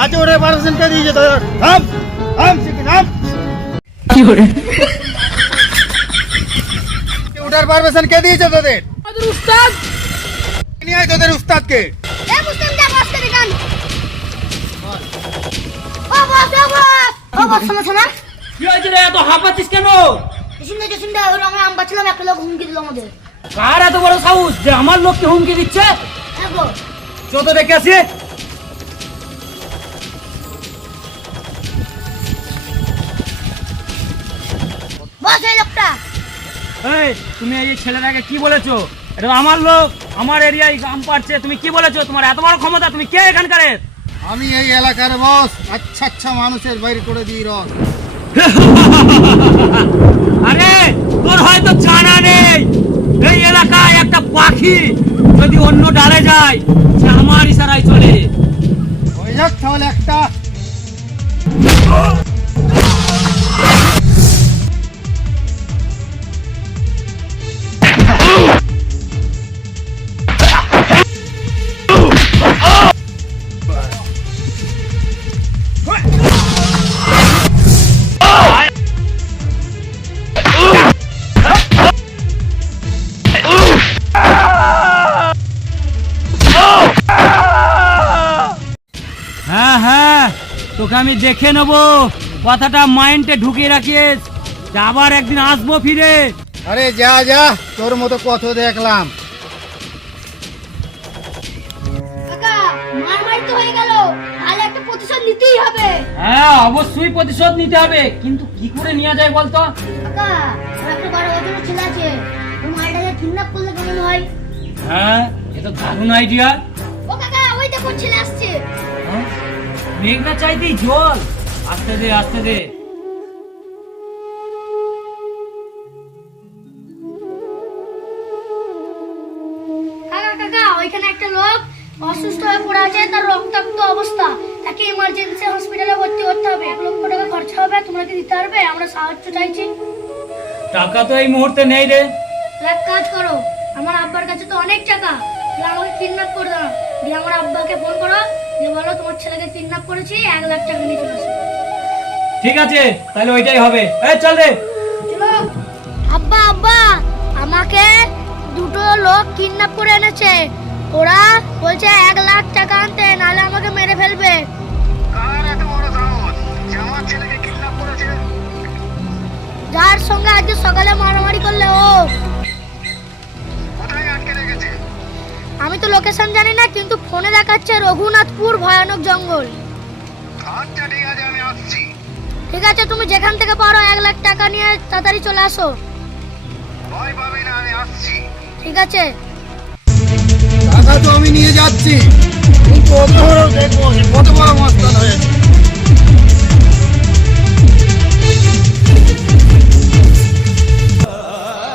গাছে ওঠার পারমিশন কে দিয়েছে তোদের? থাম থাম সিকি থাম। কি করে ওঠার পারমিশন কে দিয়েছে তোদের? আমাদের উস্তাদ। নিয়ে আয় তোদের উস্তাদকে। এ মুসলিম যা বস করে গান ও বস শোনো শোনো কি হয়েছে রে, এত হাঁপাচ্ছিস কেন? জসিন্দা ওরা আমরা আম বাচ্চালাম একটা লোক হুমকি দিল আমাদের কার এত বড় সাহস যে আমার লোককে হুমকি দিচ্ছে? হ্যাঁ গো চল তো দেখে আসি। বস এই লোকটা এই তুমি এই ছেলেটাকে কি বলেছো? এটা তো আমার লোক, আমার এরিয়ায় আম পাড়ছে, তুমি কি বলেছো? তোমার এত বড় ক্ষমতা, তুমি কে এখানকার? আমি এই এলাকার বস। আচ্ছা আচ্ছা মানুষের বাইরে করে দিই রস। আরে তোর হয়তো জানা নেই, এই এলাকায় একটা পাখি যদি অন্য ডালে যায় সে আমার ইশারায় চলে। হয়ে যাক তাহলে একটা। হ্যাঁ হ্যাঁ, তোকে আমি দেখে নেবো, কথাটা মাইন্ডে ঢুকিয়ে রাখিস, আবার একদিন আসবো ফিরে। আরে যা যা, তোর মতো কত দেখলাম। কাকা মারমারি তো হয়ে গেল, তাহলে একটা প্রতিশোধ নিতেই হবে। হ্যাঁ অবশ্যই প্রতিশোধ নিতে হবে, কিন্তু কি করে নেওয়া যায় বলতো? কাকা ওর একটা 12 বছরের ছেলে আছে, ওই মালটাকে কিডন্যাপ করলে কেমন হয়? হ্যাঁ এটা দারুণ আইডিয়া। ও কাকা ওই দেখো ছেলে আসছে। মেঘনা চাইতেই জল, আস্তে দে আস্তে দে। কাকা কাকা ওইখানে একটা লোক অসুস্থ হয়ে পড়ে আছে, তার রক্তাক্ত অবস্থা, তাকে ইমার্জেন্সি হসপিটালে ভর্তি করতে হবে। 1 লক্ষ টাকা খরচা হবে, তোমরা কি দিতে পারবে? আমরা সাহায্য চাইছি। টাকা তো এই মুহূর্তে নেই রে। এক কাজ করো, আমার আব্বার কাছে তো অনেক টাকা, তুমি আমাকে কিডন্যাপ করে দাও, দিয়ে আমার আব্বাকে ফোন করো, দিয়ে বলো তোমার ছেলেকে কিডন্যাপ করেছি, 1 লাখ টাকা নিয়ে চলে আসো। ঠিক আছে তাহলে ওইটাই হবে, এই চল রে। চলো। আব্বা আব্বা আমাকে 2টো লোক কিডন্যাপ করে এনেছে, ওরা বলছে 1 লাখ টাকা আনতে, নাহলে আমাকে মেরে ফেলবে। কার এত বড় সাহস যে আমার ছেলেকে কিডন্যাপ করেছে? যার সঙ্গে আজকে সকালে মারামারি করলে ও। কোথায় আটকে রেখেছে? আমি তো লোকেশন জানি না, কিন্তু ফোনে দেখাচ্ছে রঘুনাথপুর ভয়ানক জঙ্গল। আচ্ছা ঠিক আছে আমি আসছি। ঠিক আছে তুমি যেখান থেকে পারো 1 লাখ টাকা নিয়ে তাড়াতাড়ি চলে আসো। ভয় পাবে না, আমি আসছি। ঠিক আছে। টাকা তো আমি নিয়ে যাচ্ছি, কিন্তু ওদেরও দেখবো যে কত বড় মস্তান হয়েছে।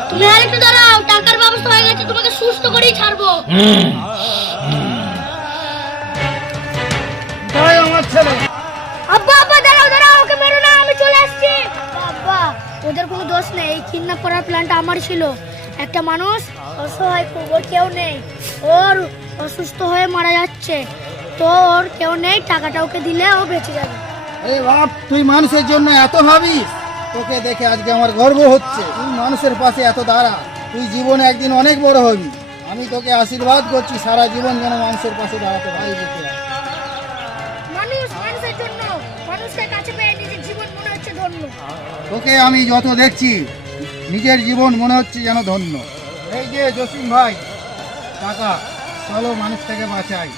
তুমি আরেকটু দাঁড়াও, টাকার ব্যবস্থা হয়ে গেছে, তোমাকে সুস্থ করেই ছাড়বো। তাই আমার ছেলে। আব্বা আব্বা দাঁড়াও দাঁড়াও, ওকে মেরো না, আমি চলে আসছি। আব্বা ওদের কোনো দোষ নেই, এই কিডন্যাপ করার প্ল্যানটা আমার ছিল। একটা মানুষ অসহায়, খুব ওর কেউ নেই, ওর অসুস্থ হয়ে মারা যাচ্ছে, তো ওর কেউ নেই, টাকাটা ওকে দিলে ও বেঁচে যাবে। এই বাপ, তুই মানুষের জন্য এত ভাবিস? তোকে দেখে আজকে আমার গর্ব হচ্ছে। তুই মানুষের পাশে এত দাঁড়া, তুই জীবনে একদিন অনেক বড় হবি। আমি তোকে আশীর্বাদ করছি, সারা জীবন যেন মানুষের পাশে দাঁড়াতে ভাই দেখে। মানুষ মানুষের জন্য, মানুষের কাছে পেয়ে নিজের জীবন মনে হচ্ছে ধন্য। তোকে আমি যত দেখছি নিজের জীবন মনে হচ্ছে যেন ধন্য। এই যে জসিম ভাই, টাকা, চলো মানুষটাকে বাঁচাই।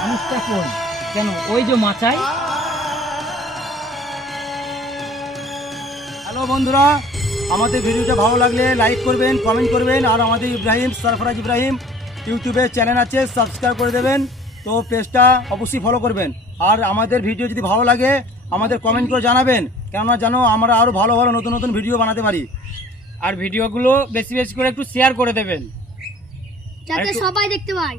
মানুষটা কই? কেন ওই যে মাচাই। হ্যালো বন্ধুরা, আমাদের ভিডিওটা ভালো লাগলে লাইক করবেন, কমেন্ট করবেন, আর আমাদের ইব্রাহিম সরফরাজ ইব্রাহিম ইউটিউবে চ্যানেল আছে, সাবস্ক্রাইব করে দেবেন। তো পেজটা অবশ্যই ফলো করবেন, আর আমাদের ভিডিও যদি ভালো লাগে আমাদের কমেন্ট করে জানাবেন, কেননা জানো আমরা আরও ভালো ভালো নতুন নতুন ভিডিও বানাতে পারি। আর ভিডিওগুলো বেশি বেশি করে একটু শেয়ার করে দেবেন যাতে সবাই দেখতে পায়।